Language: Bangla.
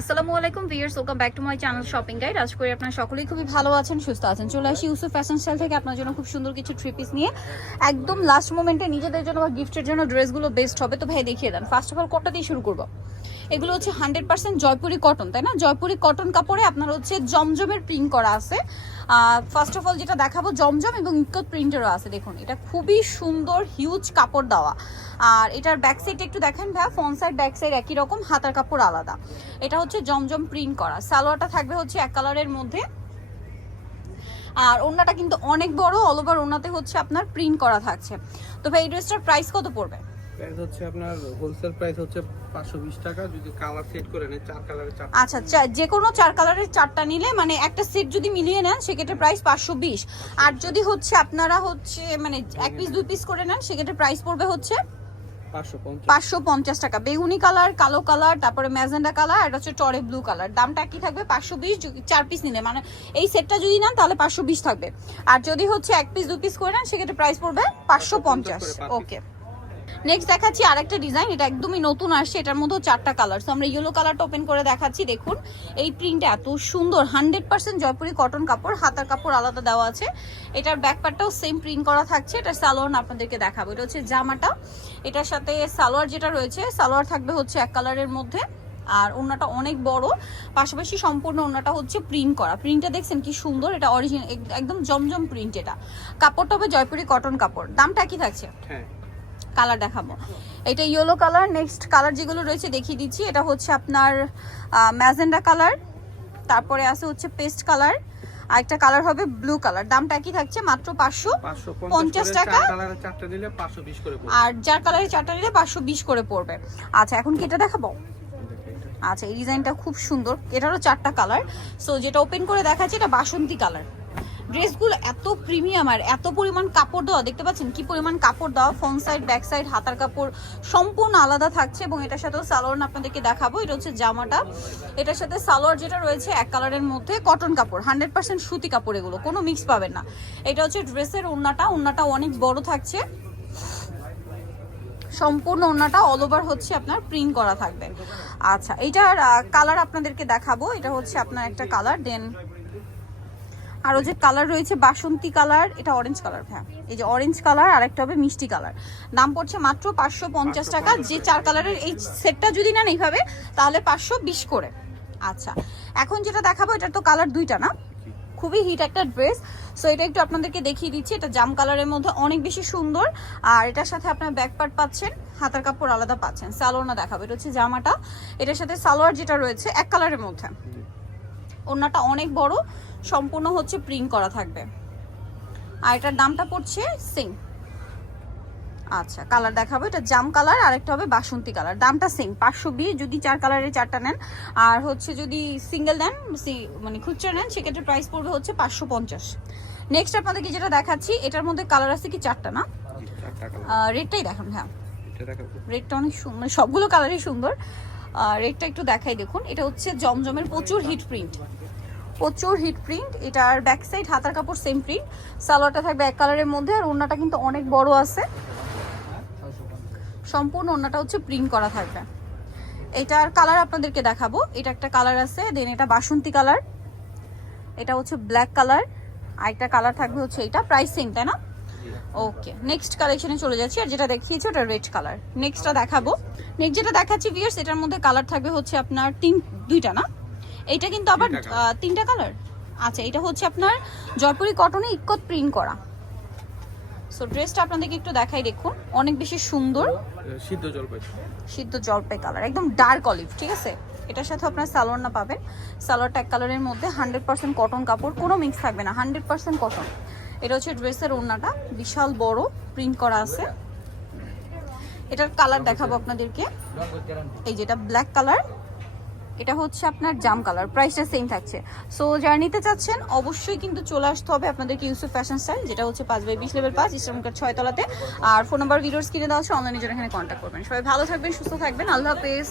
আসসালামু আলাইকুম viewers, welcome back to my channel shopping guide. আশা করি আপনারা সকলেই খুবই ভালো আছেন, সুস্থ আছেন। চলে আসি ইউসুফ ফ্যাশন স্টাইল থেকে আপনার জন্য খুব সুন্দর কিছু থ্রি পিস নিয়ে। একদম লাস্ট মোমেন্টে নিজেদের জন্য বা গিফটের জন্য ড্রেসগুলো বেস্ট হবে। তো ভাই দেখিয়ে দেন, ফার্স্ট অফ অল কোনটা দিয়ে শুরু করবো? এগুলো হচ্ছে 100% জয়পুরি কটন, তাই না? জয়পুরি কটন কাপড়ে আপনার হচ্ছে জমজমের প্রিন্ট করা আছে। ফার্স্ট অফ অল যেটা দেখাবো জমজম এবং ইকত প্রিন্টেরও আছে। দেখুন এটা খুবই সুন্দর, হিউজ কাপড় দেওয়া। আর এটার ব্যাক সাইড একটু দেখেন ভাইয়া, ফ্রন্ট সাইড ব্যাক সাইড একই রকম, হাতার কাপড় আলাদা। এটা হচ্ছে জমজম প্রিন্ট করা। সালোয়ারটা থাকবে হচ্ছে এক কালারের মধ্যে, আর ওড়নাটা কিন্তু অনেক বড়, অল ওভার ওড়নাতে হচ্ছে আপনার প্রিন্ট করা থাকছে। তো ভাই এই ড্রেসটার প্রাইস কত পড়বে? প্রাইস হচ্ছে আপনার হোলসেল প্রাইস হচ্ছে 520 টাকা। যদি কালার সেট করে নেন, চার কালারের চার, আচ্ছা, যে কোনো চার কালারের চারটা নিলে মানে একটা সেট যদি মিলিয়ে নেন সেক্ষেত্রে প্রাইস 520। আর যদি হচ্ছে আপনারা হচ্ছে মানে এক পিস দুই পিস করে নেন সেক্ষেত্রে প্রাইস পড়বে হচ্ছে 550 টাকা। বেগুনি কালার, কালো কালার, তারপরে ম্যাজেন্ডা কালার, আর হচ্ছে টরে ব্লু কালার। দামটা কি থাকবে? 520। চার পিস নিলে মানে এই সেটটা যদি নেন তাহলে 520 থাকবে। আর যদি হচ্ছে এক পিস দুই পিস করে নেন সেক্ষেত্রে প্রাইস পড়বে 550। ওকে, নেক্সট দেখাচ্ছি আরেকটা ডিজাইন। এটা একদমই নতুন আসছে, এটার মধ্যেও চারটা কালার। সো আমরা ইয়েলো কালারটা ওপেন করে দেখাচ্ছি। দেখুন এই প্রিন্টটা এত সুন্দর, 100% জয়পুরি কটন কাপড়, হাতার কাপড় আলাদা দেওয়া আছে। এটার ব্যাক পার্টটাও সেম প্রিন্ট করা থাকছে। এটার সালোয়ার আপনাদেরকে দেখাবো। এটা হচ্ছে জামাটা, এটার সাথে সালোয়ার যেটা রয়েছে, সালোয়ার থাকবে হচ্ছে এক কালারের মধ্যে। আর ওড়নাটা অনেক বড়, পাশাপাশি সম্পূর্ণ ওড়নাটা হচ্ছে প্রিন্ট করা। প্রিন্টটা দেখছেন কি সুন্দর, এটা অরিজিনাল একদম জমজম প্রিন্ট। এটা কাপড়টা হবে জয়পুরি কটন কাপড়। দামটা কি থাকছে? হ্যাঁ, কালার দেখাবো। এটা ইয়েলো কালার। নেক্সট কালার যেগুলো রয়েছে দেখিয়ে দিচ্ছি। এটা হচ্ছে আপনার ম্যাজেন্ডা কালার, তারপরে আছে হচ্ছে পেস্ট কালার, আর একটা কালার হবে ব্লু কালার। দামটা কি থাকছে? মাত্র 550 টাকা। কালারের চারটা নিলে 520 করে পড়বে। আর যার কালারের চারটা নিলে 520 করে পড়বে। আচ্ছা, এখন কি এটা দেখাবো? আচ্ছা, এই ডিজাইনটা খুব সুন্দর, এটারও চারটা কালার। সো যেটা ওপেন করে দেখাচ্ছি এটা বাসন্তী কালার। ড্রেসগুলো এত প্রিমিয়াম আর এত পরিমাণ কাপড় দেওয়া, দেখতে পাচ্ছেন কি পরিমাণ কাপড় দেওয়া। ফ্রন্ট সাইড ব্যাক সাইড হাতার কাপড় সম্পূর্ণ আলাদা থাকছে। এবং এটার সাথেও সালোয়ার আপনাদেরকে দেখাবো। এটা হচ্ছে জামাটা, এটার সাথে সালোয়ার যেটা রয়েছে এক কালারের মধ্যে, কটন কাপড়, 100% সুতি কাপড়, এগুলো কোনো মিক্স পাবেন না। এটা হচ্ছে ড্রেসের ওড়নাটা, ওড়নাটা অনেক বড় থাকছে। সম্পূর্ণ ওড়নাটা অল ওভার হচ্ছে আপনার প্রিন্ট করা থাকবে। আচ্ছা, এইটার কালার আপনাদেরকে দেখাবো। এটা হচ্ছে আপনার একটা কালার, দেন আরও যে কালার রয়েছে বাসন্তী কালার, এটা অরেঞ্জ কালার। হ্যাঁ, এই যে অরেঞ্জ কালার, আর একটা হবে মিষ্টি কালার। দাম পড়ছে মাত্র 550 টাকা। যে চার কালারের এই সেটটা যদি নেন এইভাবে তাহলে 520 করে। আচ্ছা, এখন যেটা দেখাবো এটার তো কালার দুইটা না, খুবই হিট একটা ড্রেস। সো এটা একটু আপনাদেরকে দেখিয়ে দিচ্ছি। এটা জাম কালারের মধ্যে অনেক বেশি সুন্দর। আর এটার সাথে আপনার ব্যাক পার্ট পাচ্ছেন, হাতার কাপড় আলাদা পাচ্ছেন। সালোয়ার দেখাবো। এটা হচ্ছে জামাটা, এটার সাথে সালোয়ার যেটা রয়েছে এক কালারের মধ্যে। ওড়নাটা অনেক বড়, সম্পূর্ণ হচ্ছে প্রিন্ট করা থাকবে। আর এটার দামটা পড়ছে সেম। আচ্ছা, কালার দেখাবো। এটা জাম কালার, আর একটা হবে বাসন্তী কালার। দামটা সেম 520 যদি চার কালারের চারটা নেন। আর হচ্ছে যদি সিঙ্গেল নেন মানে খুচরা নেন সেক্ষেত্রে প্রাইস পড়বে হচ্ছে 550। নেক্সট আপনাদেরকে যেটা দেখাচ্ছি, এটার মধ্যে কালার আছে কি চারটা না, রেডটাই দেখান। হ্যাঁ, রেডটা অনেক সুন্দর, সবগুলো কালারই সুন্দর। রেডটা একটু দেখাই। দেখুন এটা হচ্ছে জমজমের প্রচুর হিট প্রিন্ট, প্রচুর হিট প্রিন্ট। এটার ব্যাক সাইড হাতার কাপড় সেম প্রিন্ট। সালোয়ারটা থাকবে এক কালারের মধ্যে, আর ওড়নাটা কিন্তু অনেক বড় আছে। সম্পূর্ণ ওড়নাটা হচ্ছে প্রিন্ট করা থাকবে। এটার কালার আপনাদেরকে দেখাবো। এটা একটা কালার আছে, দেন এটা বাসন্তী কালার, এটা হচ্ছে ব্ল্যাক কালার, আর একটা কালার থাকবে হচ্ছে এটা। প্রাইস সেম, তাই না? ওকে, নেক্সট কালেকশনে চলে যাচ্ছি। আর যেটা দেখিয়েছি ওটা রেড কালার। নেক্সটটা দেখাবো। নেক্সট যেটা দেখাচ্ছি ভিউয়ার্স, এটার মধ্যে কালার থাকবে হচ্ছে আপনার দুইটা না, এইটা কিন্তু আবার তিনটা কালার। আচ্ছা, এটা হচ্ছে আপনার জয়পুরি কটনে ইকত প্রিন্ট করা। সো ড্রেসটা আপনাদেরকে একটু দেখাই। দেখুন অনেক বেশি সুন্দর, সিদ্ধ জলপাই কালার, একদম ডার্ক অলিভ। ঠিক আছে, এটার সাথে আপনার সালোয়ার পাবেন। সালোয়ারটা এক কালারের মধ্যে, 100% কটন কাপড়, কোনো মিক্স থাকবে না, 100% কটন। এটা হচ্ছে ড্রেসের ওড়নাটা, বিশাল বড় প্রিন্ট করা আছে। এটার কালার দেখাবো আপনাদেরকে। এই যেটা ব্ল্যাক কালার, এটা হচ্ছে আপনার জাম কালার। প্রাইসটা সেম থাকছে। সো যারা নিতে চাচ্ছেন অবশ্যই কিন্তু চলে আসতে হবে আপনাদেরকে ইউসুফ ফ্যাশন স্টাইল, যেটা হচ্ছে 5/20 লেভেল 5 ইস্টার্নকার 6 তলাতে। আর ফোন নাম্বার ভিডিওস কিনে দেওয়া হচ্ছে, অনলাইনে যারা এখানে কন্ট্যাক্ট করবেন। সবাই ভালো থাকবেন, সুস্থ থাকবেন, আল্লাহ হাফেজ।